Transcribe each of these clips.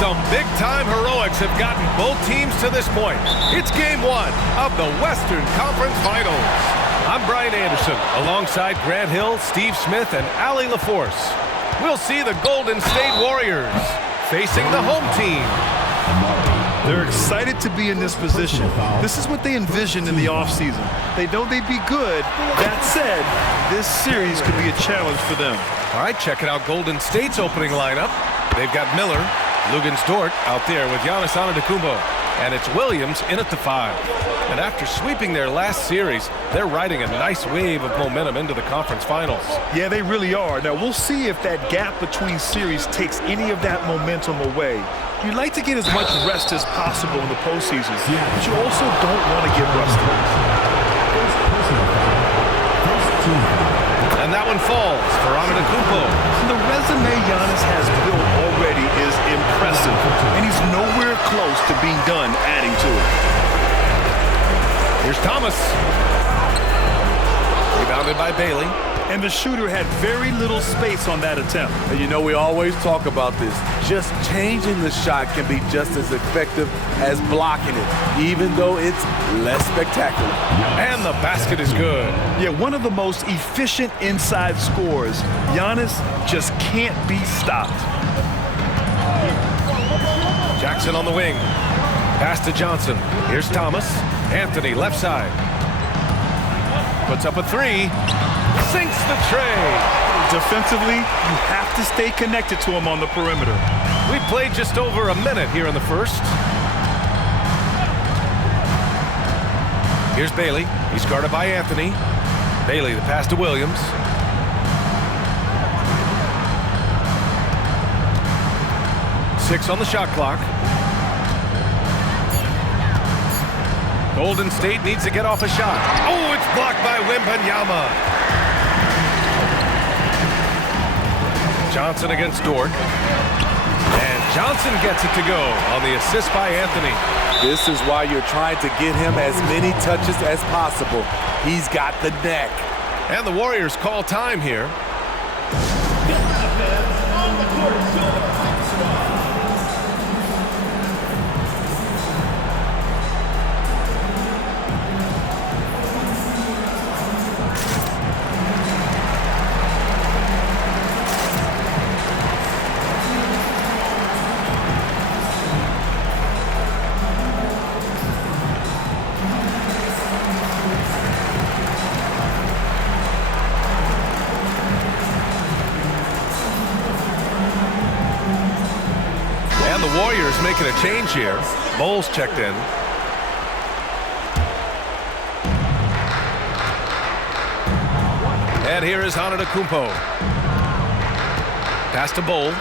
Some big-time heroics have gotten both teams to this point. It's Game 1 of the Western Conference Finals. I'm Brian Anderson, alongside Grant Hill, Steve Smith, and Allie LaForce. We'll see the Golden State Warriors facing the home team. They're excited to be in this position. This is what they envisioned in the offseason. They know they'd be good. That said, this series could be a challenge for them. All right, checking out Golden State's opening lineup. They've got Miller, Luguentz-Dort out there with Giannis Antetokounmpo, and it's Williams in at the 5. And after sweeping their last series, they're riding a nice wave of momentum into the conference finals. Yeah, they really are. Now, we'll see if that gap between series takes any of that momentum away. You'd like to get as much rest as possible in the postseason, but you also don't want to get rusty. And that one falls for Antetokounmpo. The resume Giannis has built already is impressive, and he's nowhere close to being done adding to it. Here's Thomas. Rebounded by Bailey. And the shooter had very little space on that attempt. And you know, we always talk about this. Just changing the shot can be just as effective as blocking it, even though it's less spectacular. And the basket is good. Yeah, one of the most efficient inside scorers. Giannis just can't be stopped. Jackson on the wing. Pass to Johnson. Here's Thomas. Anthony, left side. Puts up a 3. Sinks the tray. Defensively, you have to stay connected to him on the perimeter. We've played just over a minute here in the first. Here's Bailey. He's guarded by Anthony. Bailey, the pass to Williams. Six on the shot clock. Golden State needs to get off a shot. Oh, it's blocked by Wembanyama. Johnson against Dort. And Johnson gets it to go on the assist by Anthony. This is why you're trying to get him as many touches as possible. He's got the neck. And the Warriors call time here. The Warriors making a change here. Bowles checked in. And here is Antetokounmpo. Pass to Bol.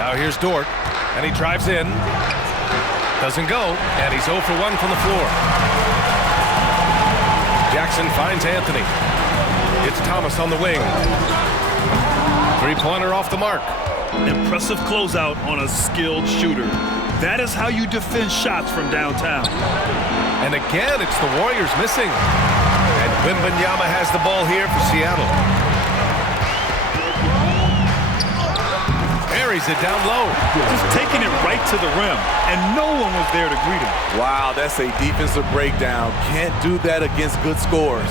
Now here's Dort. And he drives in. Doesn't go. And he's 0 for 1 from the floor. Jackson finds Anthony. It's Thomas on the wing. Three-pointer off the mark. Impressive closeout on a skilled shooter. That is how you defend shots from downtown. And again, it's the Warriors missing. And Wembanyama has the ball here for Seattle. Buries it down low. Just taking it right to the rim, and no one was there to greet him. Wow, that's a defensive breakdown. Can't do that against good scores.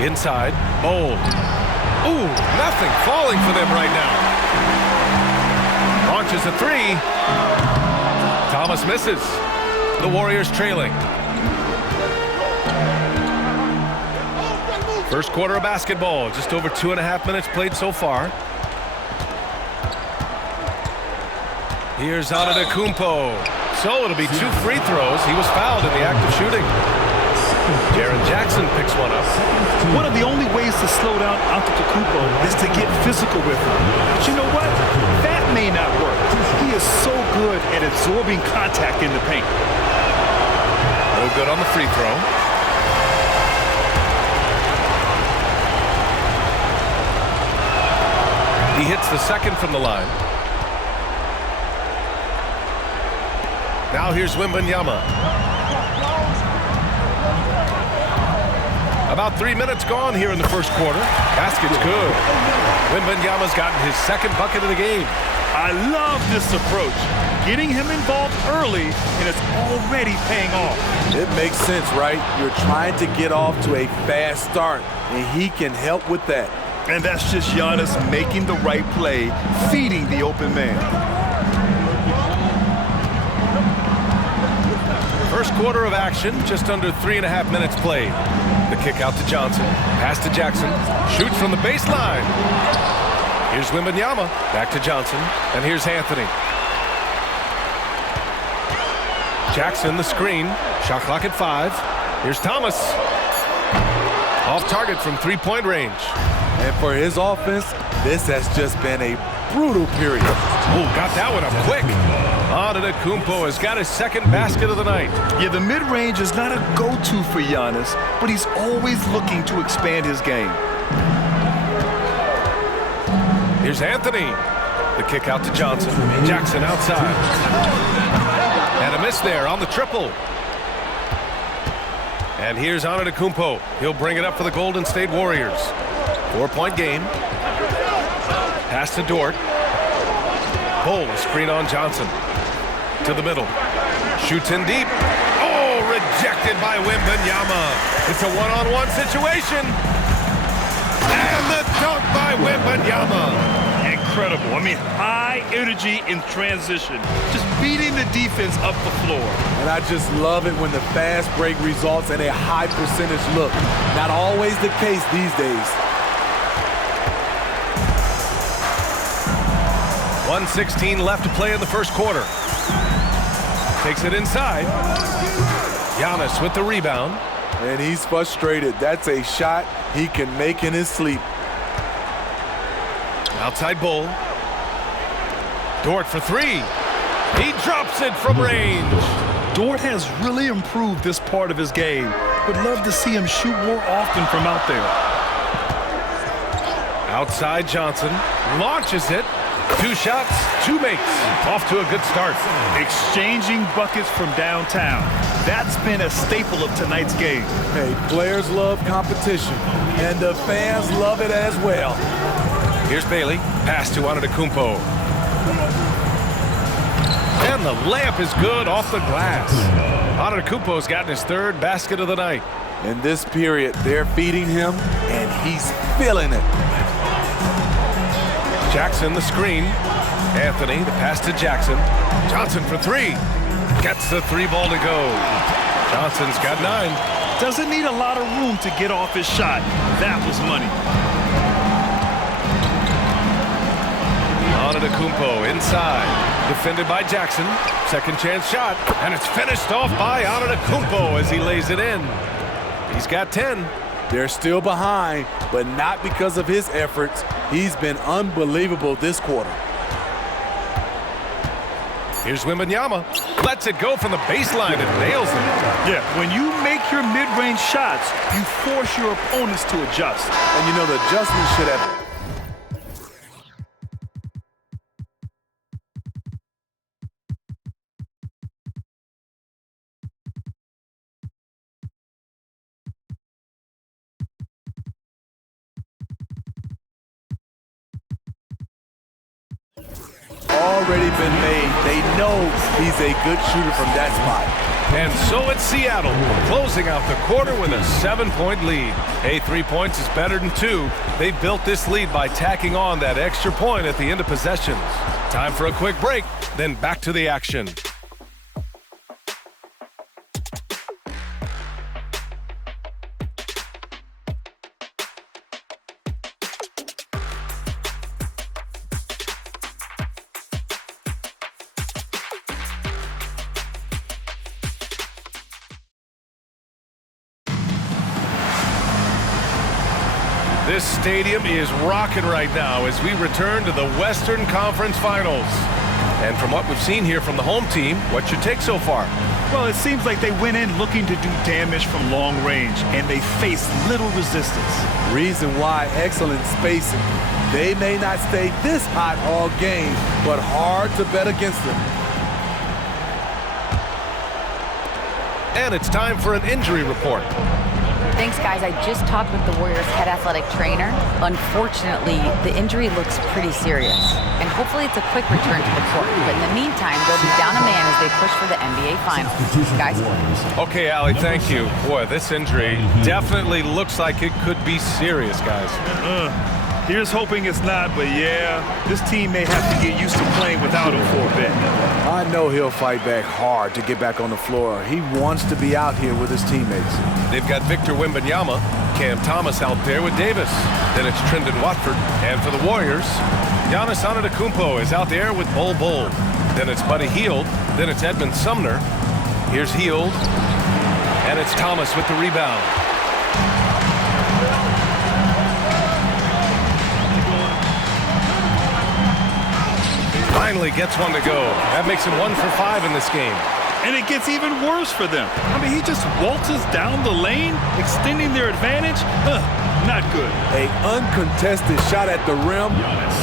Inside, Bol. Ooh, nothing falling for them right now. Launches a 3. Thomas misses. The Warriors trailing. First quarter of basketball. Just over 2.5 minutes played so far. Here's Antetokounmpo. So it'll be 2 free throws. He was fouled in the act of shooting. Jaren Jackson picks one up. One of the only ways to slow down Antetokounmpo is to get physical with him. But you know what? That may not work. He is so good at absorbing contact in the paint. No good on the free throw. He hits the second from the line. Now here's Wembanyama. About 3 minutes gone here in the first quarter. Basket's good. Wembanyama's gotten his second bucket of the game. I love this approach. Getting him involved early, and it's already paying off. It makes sense, right? You're trying to get off to a fast start, and he can help with that. And that's just Giannis making the right play, feeding the open man. First quarter of action, just under 3.5 minutes played. The kick out to Johnson, pass to Jackson, shoots from the baseline. Here's Wembanyama, back to Johnson, and here's Anthony. Jackson, the screen, shot clock at 5. Here's Thomas. Off target from three-point range. And for his offense, this has just been a brutal period. Oh, got that one up quick. Antetokounmpo has got his second basket of the night. Yeah, the mid-range is not a go-to for Giannis, but he's always looking to expand his game. Here's Anthony. The kick out to Johnson. Jackson outside. And a miss there on the triple. And here's Antetokounmpo. He'll bring it up for the Golden State Warriors. 4-point game. Pass to Dort. Bull, screen on Johnson. To the middle. Shoots in deep. Oh, rejected by Wembanyama. It's a one-on-one situation. And the dunk by Wembanyama. Incredible. I mean, high energy in transition. Just beating the defense up the floor. And I just love it when the fast break results in a high percentage look. Not always the case these days. 1:16 left to play in the first quarter. Takes it inside. Giannis with the rebound. And he's frustrated. That's a shot he can make in his sleep. Outside Bull. Dort for 3. He drops it from range. Dort has really improved this part of his game. Would love to see him shoot more often from out there. Outside Johnson. Launches it. 2 shots, 2 makes. Off to a good start. Exchanging buckets from downtown. That's been a staple of tonight's game. Hey, players love competition, and the fans love it as well. Here's Bailey. Pass to Antetokounmpo. And the layup is good off the glass. Antetokounmpo's gotten his third basket of the night. In this period, they're feeding him, and he's feeling it. Jackson, the screen. Anthony, the pass to Jackson. Johnson for 3. Gets the 3-ball to go. Johnson's got 9. Doesn't need a lot of room to get off his shot. That was money. Antetokounmpo inside. Defended by Jackson. Second chance shot. And it's finished off by Antetokounmpo as he lays it in. He's got 10. They're still behind, but not because of his efforts. He's been unbelievable this quarter. Here's Wembanyama. Lets it go from the baseline and nails it. Yeah, when you make your mid-range shots, you force your opponents to adjust. And you know the adjustment should have... already been made. They know he's a good shooter from that spot. And so it's Seattle, closing out the quarter with a 7-point lead. Hey, 3 points is better than 2. They built this lead by tacking on that extra point at the end of possessions. Time for a quick break, then back to the action. This stadium is rocking right now as we return to the Western Conference Finals. And from what we've seen here from the home team, what's your take so far? Well, it seems like they went in looking to do damage from long range, and they faced little resistance. Reason why, excellent spacing. They may not stay this hot all game, but hard to bet against them. And it's time for an injury report. Thanks, guys. I just talked with the Warriors' head athletic trainer. Unfortunately, the injury looks pretty serious, and hopefully it's a quick return to the court. But in the meantime, they'll be down a man as they push for the NBA Finals. Guys? Okay, Allie, thank you. Boy, this injury definitely looks like it could be serious, guys. Here's hoping it's not, but yeah, this team may have to get used to playing without him for a bit. I know he'll fight back hard to get back on the floor. He wants to be out here with his teammates. They've got Victor Wembanyama, Cam Thomas out there with Davis. Then it's Trendon Watford. And for the Warriors, Giannis Antetokounmpo is out there with Bol Bol. Then it's Buddy Hield. Then it's Edmund Sumner. Here's Hield. And it's Thomas with the rebound. Finally gets one to go. That makes him 1 for 5 in this game. And it gets even worse for them. I mean, he just waltzes down the lane, extending their advantage. Not good. An uncontested shot at the rim,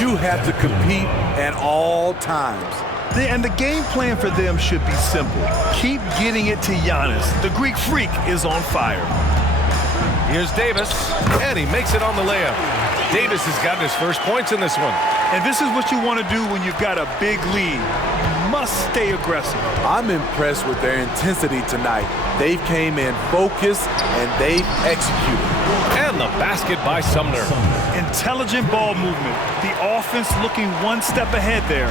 you have to compete at all times. And the game plan for them should be simple. Keep getting it to Giannis. The Greek freak is on fire. Here's Davis, and he makes it on the layup. Davis has gotten his first points in this one. And this is what you want to do when you've got a big lead. You must stay aggressive. I'm impressed with their intensity tonight. They came in focused, and they've executed. And the basket by Sumner. Intelligent ball movement. The offense looking one step ahead there.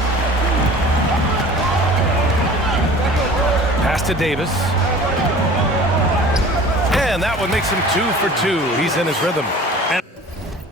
Pass to Davis. And that one makes him 2 for 2. He's in his rhythm.